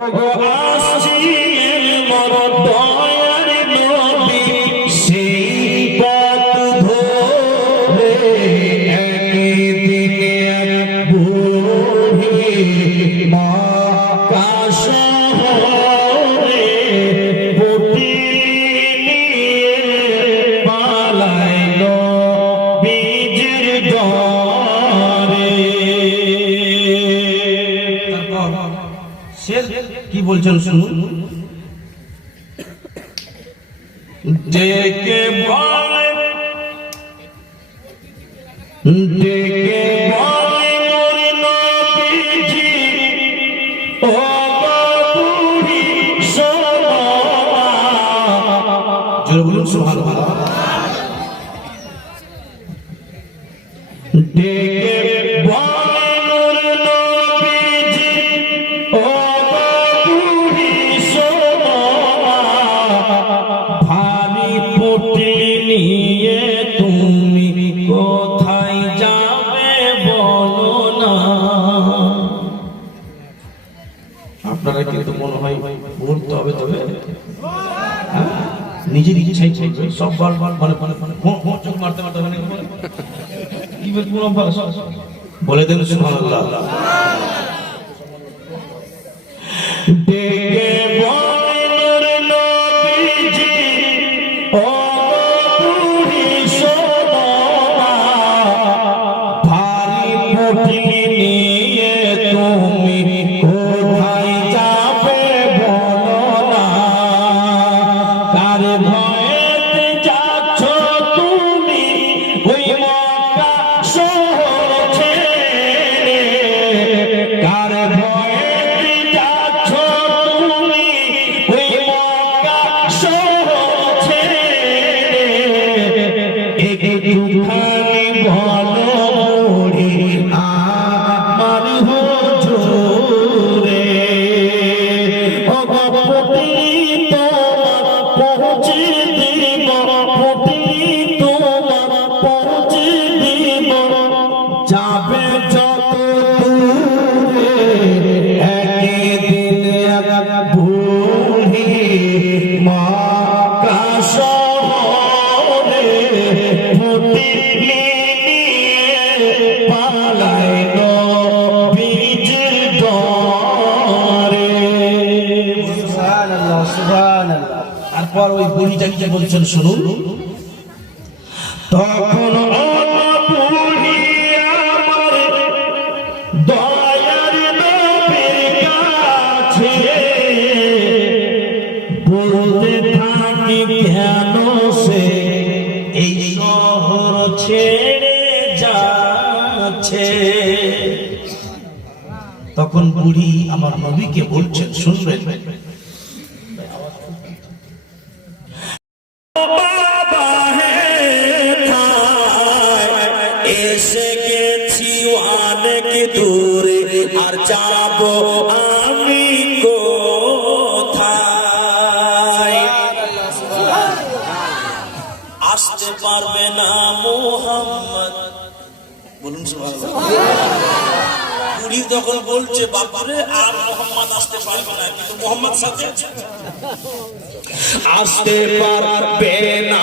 ભગવાન শের কি বলছেন শুনুন। ডেকে ডেকে বলুন সুবহানাল্লাহ। আপনারা কিন্তু মনে হয় বলতে হবে তবে হ্যাঁ? নিজের ইচ্ছাই সব বার বার বলে বলে বলে চোখ মারতে মারতে মানে কি বলে দেন সুবহানাল্লাহ। কেন সে? এই শহর ছেড়ে যাচ্ছে। তখন বুড়ি আমার নবীকে বলছেন শুনবেন এসে গেছি অনেক দূরে, আর যাব আমি কোথায়? আসতে পারবে না মোহাম্মদ। বলুন বুড়ি তখন বলছে বাবারে আর মোহাম্মদ আসতে পারবে না, কিন্তু মোহাম্মদ সাথে আসতে পারবে না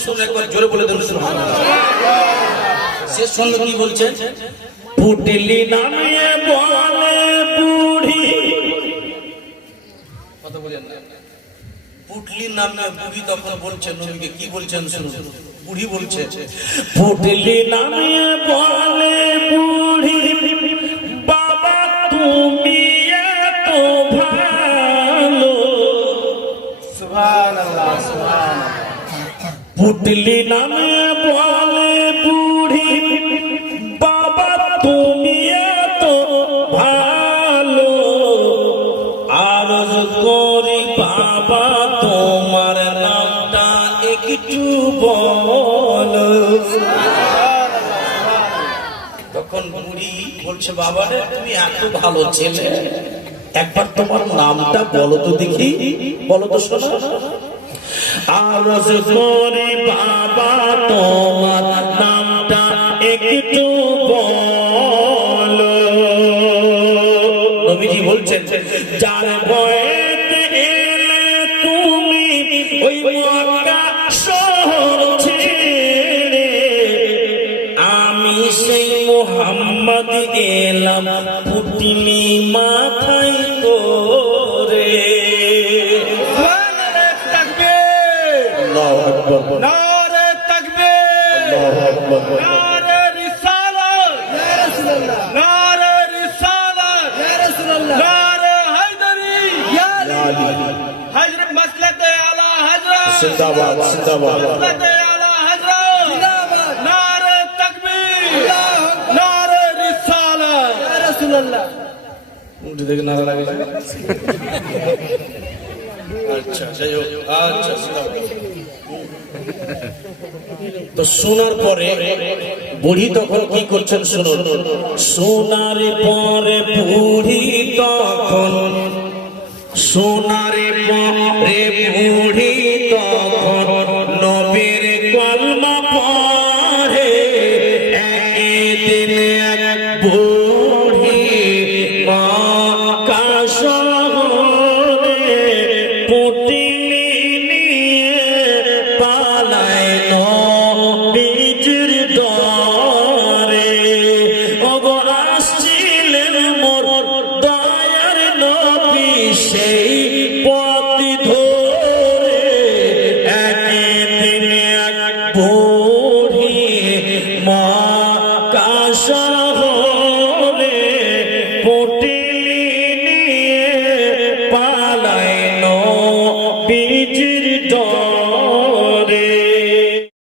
শেষ ছন্দ শুনে একবার জোরে বলে দেন শেষ ছন্দ কি বলছেন পুটলি নামিয়ে বলে বুড়ি। কথা বলেন পুটলি নামে বুড়ি তখন বলছেন নবীকে কি বলছেন শুনুন। বুড়ি বলছে পুটলি নামে বলে বুড়ি। পুটলি নামে বলে বুড়ি, বাবা, তুমি এত ভালো। আরজ করি, বাবা, তোমার নামটা একটু বলো। তখন বুড়ি বলছে, বাবা রে, তুমি এত ভালো ছেলে। একবার তোমার নামটা বলো তো দেখি। বলো তো শোনো। আরজ করি বাবা, তোমার নামটা একটু বলো। নবীজি বলছেন, যার বয়েতে এলে তুমি ওই মক্কা শহর ছেড়ে আমি সেই মোহাম্মদ এলাম পুটিনি মাথায় করে। নারে তাকবীর। আল্লাহু আকবার। নারে রিসালাত। ইয়া রাসূলুল্লাহ। নারে রিসালাত। ইয়া রাসূলুল্লাহ। নারে হায়দারি। ইয়া আলী। হযরত মাসলাতে আলা হযরত জিন্দাবাদ জিন্দাবাদ মাসলাতে আলা হযরত জিন্দাবাদ। নারে তাকবীর। আল্লাহু আকবার। নারে রিসালাত। ইয়া রাসূলুল্লাহ। দেখে নারা লাগে আচ্ছা আচ্ছা তো শোনার পরে বুড়ি তখন কি করছেন শুনুন। সোনার পরে বুড়ি তখন সোনার পরে বুড়ি Russia.